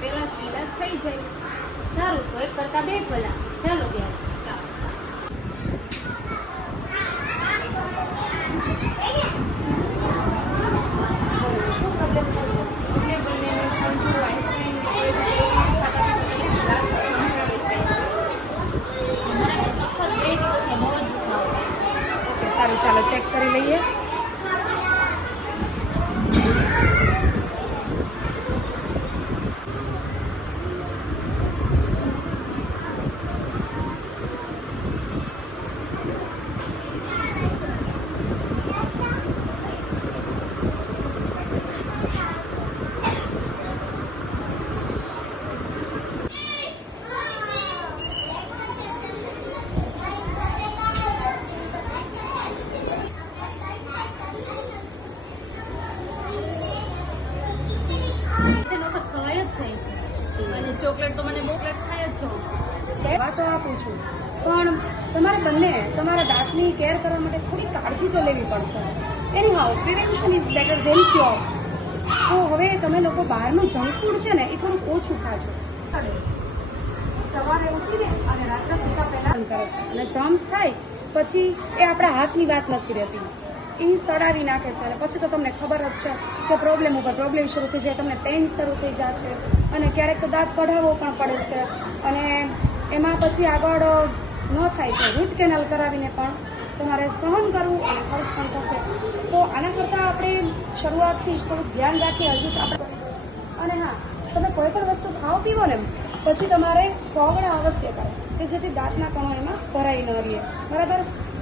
પેલા ઈલાજ થઈ જાય. સારું તો એક કરતા બે ભલા. ચાલો ગયા. ચાલો. શું પ્રોબ્લેમ થશે? અમને બંનેને ઠંડુ આઈસ્ક્રીમ કોઈ ખાતા પીતા રાત સંભળાવી થાય છે. અમારા સખત 2 દિવસથી બહુ જ દુખાવો થાય છે. ઓકે સારું, ચાલો ચેક કરી લઈએ. અને ચોકલેટ તો મને ચોકલેટ ખાય જ છો. કહેવા તો આપું છું, પણ તમારે બંને તમારા દાંતની કેર કરવા માટે થોડી કાળજી તો લેવી પડશે. Anyhow prevention is better than cure. તો હવે તમે લોકો બહારનું જંક ફૂડ છે ને એ થોડુંક ઓછું ખાજો. સવારે ઉઠીને અને રાત્રે સૂતા પહેલા કરે છે અને જમ્સ થાય પછી એ આપણા હાથની વાત નથી રહેતી. એ સડાવી નાખે છે અને પછી તો તમને ખબર જ છે કે પ્રોબ્લેમ ઉપર પ્રોબ્લેમ શરૂ થઈ જાય, તમને પેઇન શરૂ થઈ જાય છે અને ક્યારેક તો દાંત કઢાવવો પણ પડે છે અને એમાં પછી આગળ ન થાય છે. રૂટ કેનાલ કરાવીને પણ તમારે સહન કરવું અને ખર્ચ પણ થશે. તો આના કરતાં આપણે શરૂઆતથી જ થોડુંક ધ્યાન રાખીએ હજુ તો આપણે. અને હા, તમે કોઈ પણ વસ્તુ ખાઓ પીવો ને પછી તમારે કોગળા અવશ્ય કરો કે જેથી દાંતના કણો એમાં ભરાઈ ન રહે. બરાબર?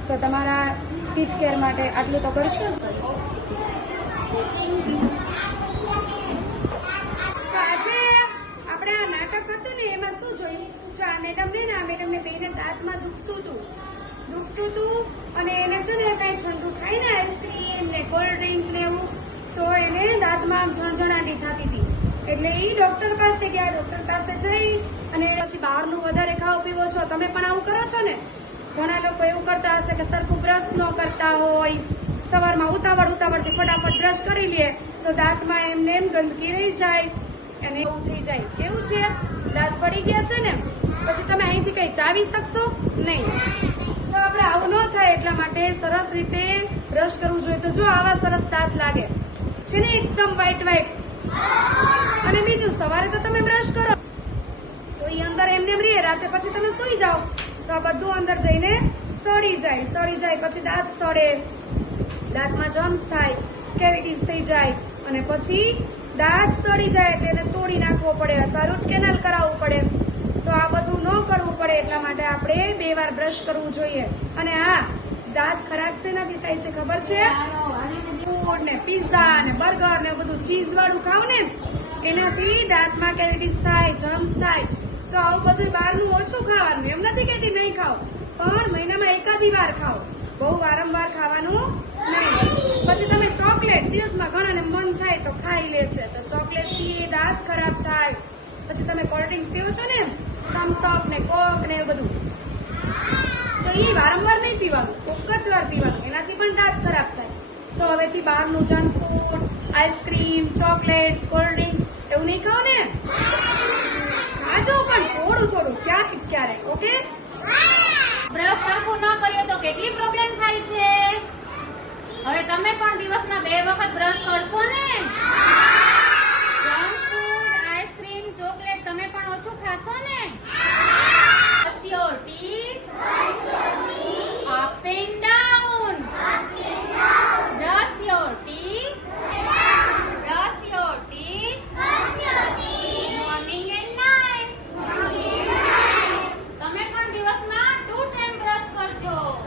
તો તમારા ટીથ કેર માટે આટલું તો કરશો જ. તો આજે આપણે આ નાટક હતું ને એમાં શું જોયું? જો આ મેડમને બેને દાંતમાં દુખતું હતું અને એને છે ને કઈ ઠંડુ ખાય ને આઈસ્ક્રીમ ને કોલ્ડ ડ્રિંક ને એવું તો એને દાંતમાં ઝણઝણાટી થતી હતી. એટલે એ ડોક્ટર પાસે ગયા. ડોક્ટર પાસે જઈ અને પછી બહારનું વધારે ખાઓ પીવો છો. તમે પણ આવું કરો છો ને? ઘણા લોકો એવું કરતા હશે કે સરખું બ્રશ ન કરતા હોય, સવારમાં ઉતાવળથી ફટાફટ બ્રશ કરી લે તો દાંતમાં એમને એમ ગંદકી રહી જાય અને એવું થઈ જાય. કેવું છે? દાંત પડી ગયા છે ને પછી તમે અહીંથી કઈ ચાવી શકશો નહીં. તો આપણે આવું ન થાય એટલા માટે સરસ રીતે બ્રશ કરવું જોઈએ. તો જો આવા સરસ દાંત લાગે છે ને એકદમ વ્હાઈટ અને બીજું સવારે તો તમે બ્રશ કરો તો એ અંદર એમને એમ રહે, રાતે પછી તમે સૂઈ જાઓ તો આ બધું અંદર જઈને સડી જાય પછી દાંત સડે, દાંતમાં જમ્સ થાય, કેવિટીઝ થઈ જાય અને પછી દાંત સડી જાય એટલે એને તોડી નાખવો પડે અથવા રૂટ કેનાલ કરાવવું પડે. તો આ બધું ન કરવું પડે એટલા માટે આપણે 2 વાર બ્રશ કરવું જોઈએ. અને હા, દાંત ખરાબ શેનાથી થાય છે ખબર છે? ફૂડ ને પીઝા ને બર્ગર ને બધું ચીઝ વાળું ખાવ ને એનાથી દાંતમાં કેવિટીઝ થાય, જમ્સ થાય. તો આવું બધું બહારનું ઓછું ખાવાનું. એમ નથી કહેતી નહીં ખાઓ, પણ મહિનામાં એકાદી વાર ખાઓ, બહુ વારંવાર ખાવાનું નહીં. પછી તમે ચોકલેટ દિવસમાં ઘણાને મન થાય તો ખાઈ લે છે તો ચોકલેટથી દાંત ખરાબ થાય. પછી તમે કોલ્ડ ડ્રિંક પીવો છો ને, થમ્સઅપ ને કોક ને એ બધું, તો એ વારંવાર નહીં પીવાનું, કોક જ વાર પીવાનું, એનાથી પણ દાંત ખરાબ થાય. તો હવેથી બહારનું junk food, ice cream, chocolate, cold drinks એવું નહીં ખાઓ ને. ખાજો પણ થોડું ક્યારેક. ઓકે? બ્રશ સરખું ન કરીએ તો કેટલી પ્રોબ્લેમ થાય છે. હવે તમે પણ દિવસના 2 વખત બ્રશ કરશો ને. જંક ફૂડ, આઈસ્ક્રીમ, ચોકલેટ તમે પણ ઓછું ખાશો ને.